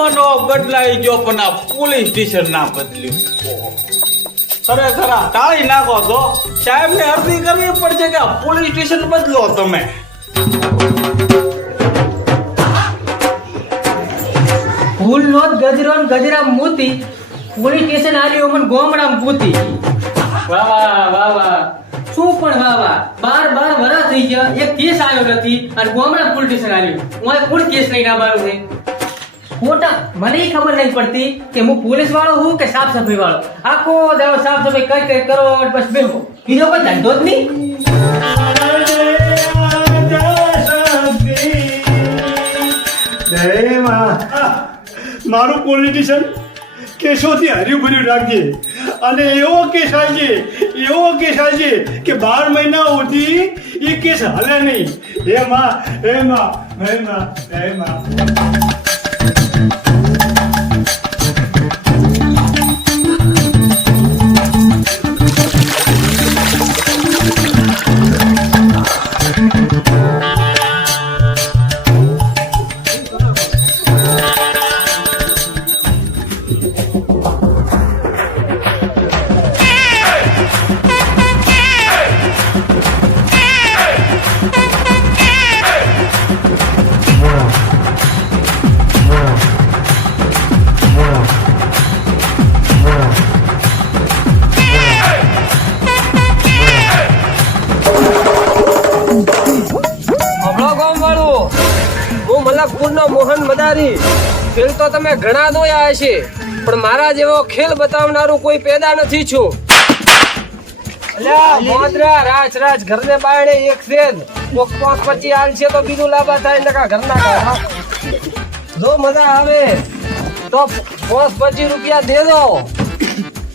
જમાનો બદલાઈ ગયો પણ આ પોલીસ સ્ટેશન ના બદલ્યું. ખરેખર આ ટાળી નાખો તો સાહેબ ને અરજી કરવી પડશે કે આ પોલીસ સ્ટેશન બદલો તમે. ફૂલ નો ગજરો ને ગજરા મોતી પોલીસ સ્ટેશન આલ્યો મને ગોમડામાં પૂતી. વાહ વાહ વાહ વાહ શું પણ વાહ વાહ 12 વર્ષ થઈ ગયા એક કેસ આવ્યો નથી અને ગોમડા પોલીસ સ્ટેશન આલ્યું. હું કોણ કેસ લઈને આવવાનું છે ખોટા મને ખબર નહીં પડતી કે હું પોલીસ વાળો હું કે સાફ સફાઈ વાળો. આખો દાડો સાફ સફાઈ કઈ કરો બસ બેહો બીજો કોઈ ધંધો જ નહીં. મારું પોલિટિશિયન કેસોથી હર્યું ભર્યું રાખજે અને એવો કેસ આવજે કે 12 મહિના સુધી એ કેસ હાલે નહીં. હે માં હે માં હે માં હે માં. મલકપુરનો મોહન મદારી ખેલ તો તમે ઘણા જોયા હશે પણ મારા જેવો ખેલ બતાવનારું કોઈ પેદા નથી છું. અલ્યા મોદરા રાજ ઘરને બાયણે એક સેજ 5-25 આલ છે તો બીજું લાભા થાય નકા ઘરના જો મજા આવે તો 5-25 રૂપિયા દે દો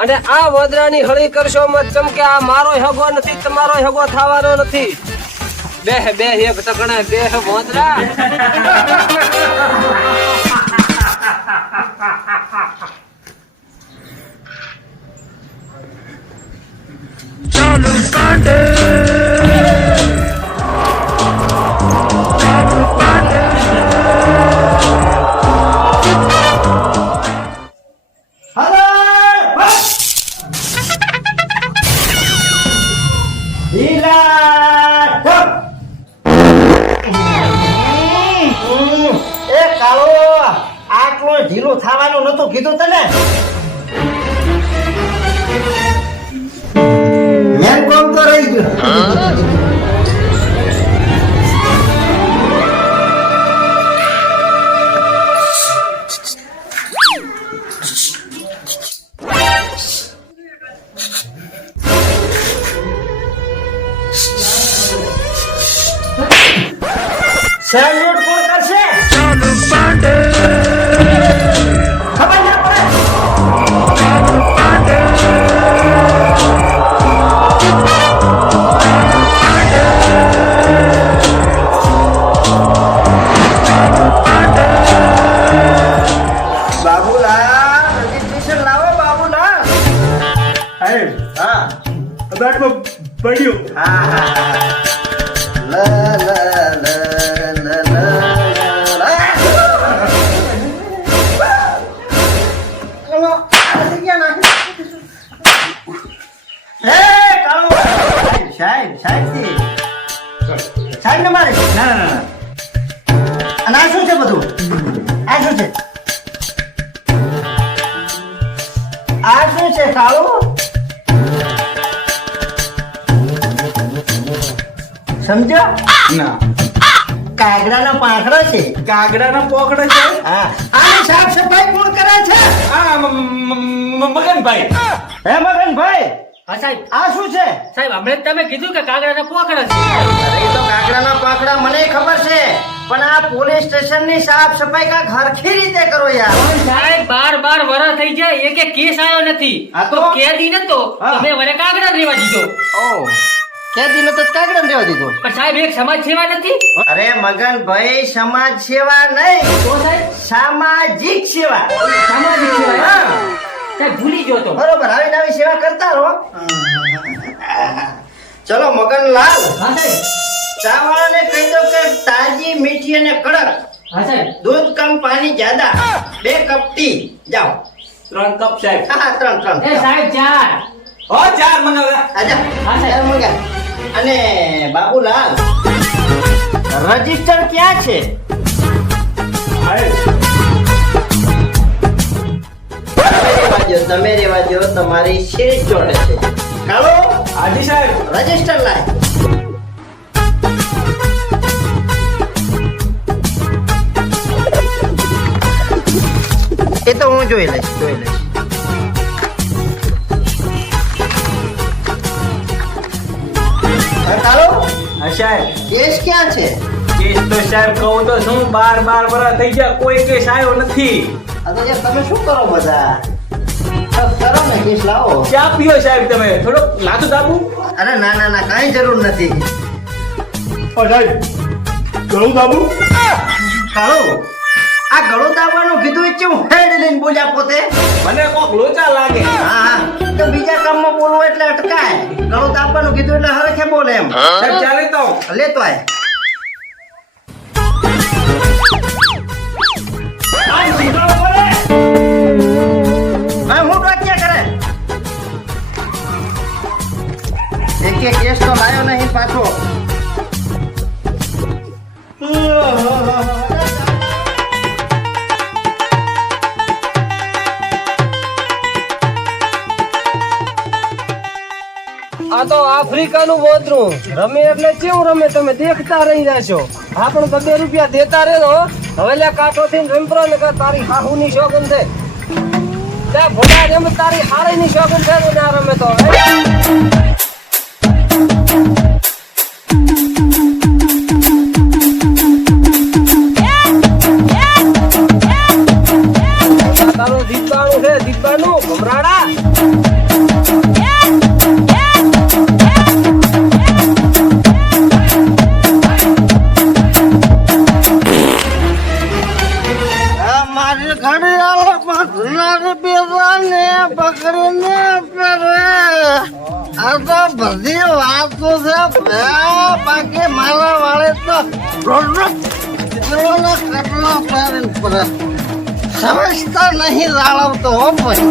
અને આ વદરાની હળી કરશો મત ચમકે આ મારો હગો નથી તમારો હગો થવાનો નથી. બે એક ટકણે બે મોદરા. ચાલુ કાંડે ઢીલું થવાનું નતું કીધું તને. મેં કોમ તો રહી ગયું. સેલ્યુટ કોણ કરશે? ચાલુ પાંડે પડ્યું. સાહેબ ને મારે ના અને આ શું છે બધું? આ શું છે? આ શું છે કાળું? સમજો ના કાગડાના પાંખડા છે. કાગડાના પોકડા છે. હા આની સાફ સફાઈ કોણ કરે છે? આ મગનભાઈ. હે મગનભાઈ હા સાહેબ. આ શું છે? સાહેબ હમણાં તમે કીધું કે કાગડાના પોકડા છે. અરે એ તો કાગડાના પાંખડા મને ખબર છે પણ આ પોલીસ સ્ટેશન ની સાફ સફાઈ કાંઈક હરખી રીતે કરો યાર. સાહેબ 12 વર્ષ થઈ જાય એક કેસ આવ્યો નથી. આ તો કેદી નતો તમે વરે કાગડા રેવા દીધો. ઓ કેદી નો તો કાગડા દેવા દીધો. પણ સાહેબ એક સમાજ સેવા નથી. અરે મગનભાઈ સમાજ સેવા નહીં તો સાહેબ સામાજિક સેવા. સામાજિક સેવા. હા સાહેબ ભૂલી ગયો તો. બરોબર આવી નવી સેવા કરતા રહો. ચલો મગનલાલ હા સાહેબ. ચા વાળાને કહી દો કે તાજી મીઠી અને કડક હા સાહેબ. दूध कम पानी ज्यादा 2 કપ ટી જાઓ 3 કપ સાહેબ. હા 3 એ સાહેબ ચાર. હો 4 મંગાવ્યા. આજા હા, સાહેબ. ચાર મંગા. અને બાબુલાલ રજીસ્ટર ક્યાં છે? તમે રેવા દો તમારી સીટ જોડે છે. કાળો હાજી સાહેબ. રજીસ્ટર લાય. એ તો હું જોઈ લઈશ. કાળો હા સાહેબ. કેસ ક્યાં છે? કેસ તો સાહેબ કહું તો શું 12 વર્ષ થઈ ગયા કોઈ કેસ આવ્યો નથી. આ તો યાર તમે શું કરો બધા? કરો ને કેસ લાવો. ચા પીઓ સાહેબ તમે થોડો લાતો દાબુ. અરે ના ના ના કાંઈ જરૂર નથી. સાહેબ ગળું દાબુ. કાળો આ ગળું દાબવાનું કીધું એ ચેવું હેડ લઈને બોલ્યા પોતે. મને કોક લોચા લાગે. હા હા તો બીજા કામમાં બોલવું એટલે અટકાય. ગળું દાબવાનું કીધું એટલે હરખે બોલે એમ. સાહેબ ચાલે તો. લેતો આય. હા હું ડોક્યા કરે. એક કેસ તો લાયો નહીં પાછો. આ તો આફ્રિકાનું વોતરું રમે એટલે કેવું રમે તમે દેખતા રહી જશો. હા પણ 2 રૂપિયા દેતા રહેજો. હવે લે કાંઠો થઈને રમપરો ને કે તારી હાહુની શોગન છે. ત્યાં ભોળા જેમ તારી હારીની શોગન છે તો ના રમે તો. તારું દીપકાનું છે દીપકાનું ભમરાડા. મારી ઘડિયાળ પકડીને ફરે. આ તો બધી વાતો છે બાકી મારા વાળે તો કટલા પહેરીને ફરે. સમજતા નહીં રાળવતો હો ભાઈ.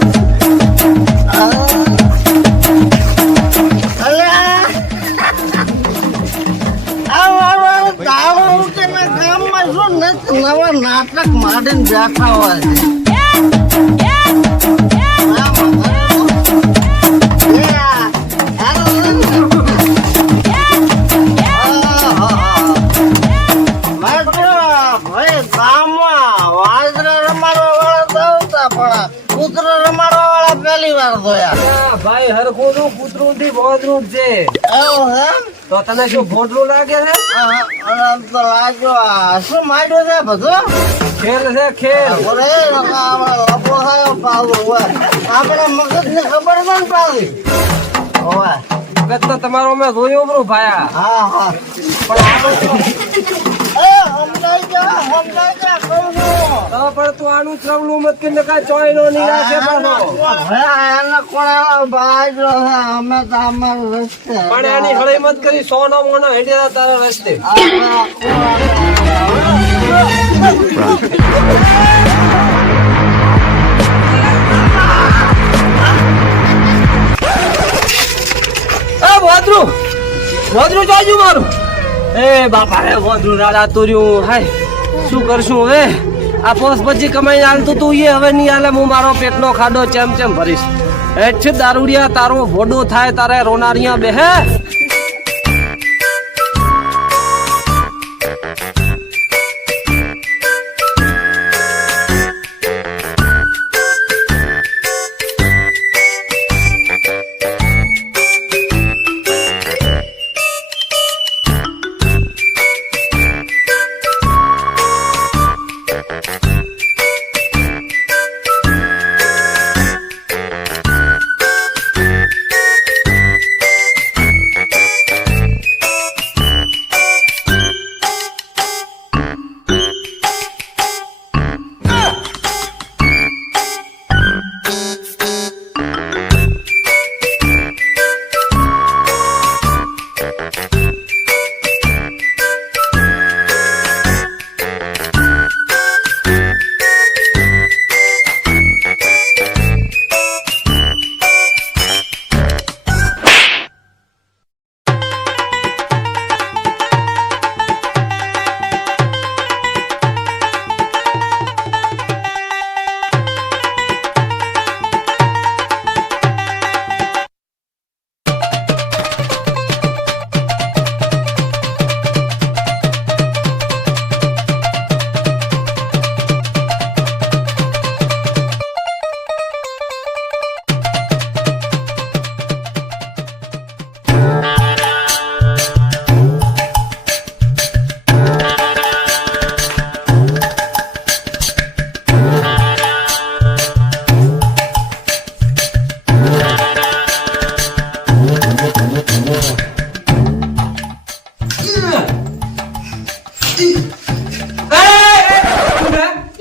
ગામમાં શું નવા નાટક માંડીને બેઠા હોય ભાઈ ગામમાં વાંદરા રમાડવા વાળા દવતા પણ કૂતરો રમાડવા વાળા પહેલી વાર જોયા. ભાઈ હરખું નું કૂતરું થી ભોંદરું છે. એવું હે? તો તને શું ભોંદરું લાગે છે? તો લાગ્યો શું માંડ્યો છે બધું? ખેલ છે ખેલ. આપણે મગજ ને ખબર છે ને પાછી. વખત તો તમારો મેં જોયું બરું ભાયા. હા હા સમજાઈ જા કહું છું. તો પણ તું આનું ચવલું મત કે નકા ચોય નો નહીં રાખે પાછો. એને કોણ ભાઈ જો અમે તો અમારું રસ્તે પણ એની હળી મત કરી 100 નો મોનો હેડ્યા તારા રસ્તે. વોદરું જાજુ મારું. એ બાપા રે વોદરું રાડા તોર્યું. હાય શું કરશું હવે? આ પોસ પછી કમાઈને હાલતું તું એ હવે નહીં હાલે. હું મારો પેટનો ખાડો ચેમ ભરીશ. હેઠ છે દારૂડિયા તારો ભોડો થાય તારે રોનારિયા બેહે.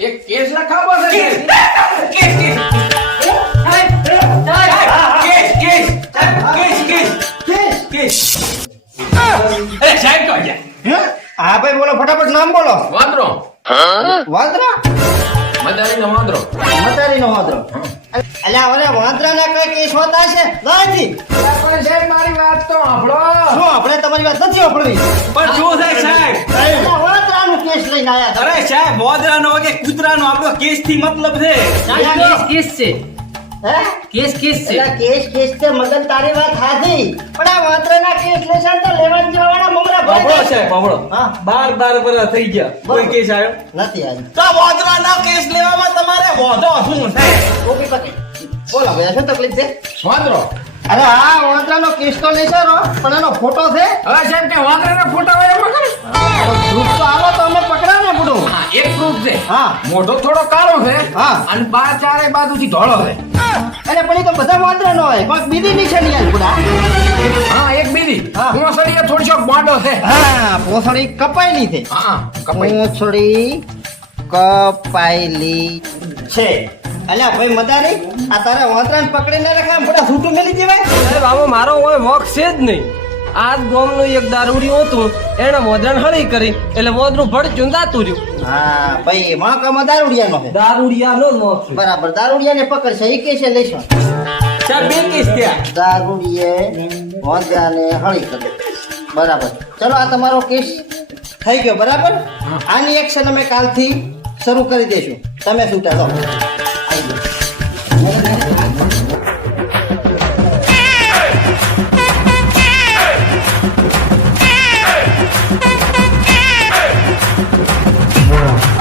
એક કેસ લખાવો છે હા ભાઈ બોલો ફટાફટ નામ બોલો. વાંદરો વાંદરા? મદારીનો વાંદરો મદારીનો વાંદરો. અલ્યા ઓરે વાંદરાના કઈ કેસ હોતા છે? નથી. પણ સાહેબ મારી વાત તો સાંભળો. શું આપણે તમારી વાત નથી સાંભળવી? પણ શું થાય સાહેબ? અલ્યા વાંદરાનું કેસ લઈને આયા છો. અરે સાહેબ મોદરાનો કે કૂતરાનો આપણો કેસ થી મતલબ છે. કેસ છે હે? કેસ છે અલ્યા કેસ છે મગન તારી વાત સાચી. પણ આ વાંદરાના કેસ લેશે તો લેવાન જેવાના મમરા ભરે પકડો જાય. સાહેબ પકડો. હા. 12 વર્ષ થઈ ગયા કોઈ કેસ આવ્યો નથી આવી. તો મોદરાના કેસ લેવામાં તમારે વાંધો શું છે? ટોપી પકડી. બોલો ભાઈ શું તકલીફ છે? વાંદરો અરે આ વાંદરાનો કેસ તો લેશે રો, પણ એનો ફોટો છે. હવે સાહેબ કે વાંદરાના ફોટા હોય એમાં કરે proof તો આવો તો અમે પકડા ને બધું. હા એક પ્રૂફ છે હા. મોઢો થોડો કાળો છે હા. અને ચારે બાજુથી ધોળો છે અરે પણ એ તો બધા વાંદરાનો હોય, કોઈક બીજી નિશાની આવી બધા. હા એક બીજી હા. પૂંછડીએ થોડીશો બોંડો છે હા પોસડી કપાયેલી છે. હા કપાઈ પોસડી કપાયેલી છે. અલ્યા ભાઈ મદારી આ તારા વાંદરાને પકડીને રાખા બધા છૂટું મેલી દેવાય. સાહેબ આમાં મારો કોઈ વોક છે જ નહીં. આ ગામનું એક દારૂડિયું હતું, એને મોદરાને હળી કરી એટલે મોદરું ભડચું જાતું રહ્યું. હા ભાઈ વાંકામાં દારૂડિયાનો છે. દારૂડિયાનો મોત છે. બરાબર દારૂડિયાને પકડશે એ કેસે લેશો. સાહેબ બે કેસ થયા. દારૂડિયે વાંદરાને હળી કરી. બરાબર ચલો આ તમારો કેસ થઈ ગયો. બરાબર આની એક્શન અમે કાલથી શરૂ કરી દઈશું. તમે છૂટા લો.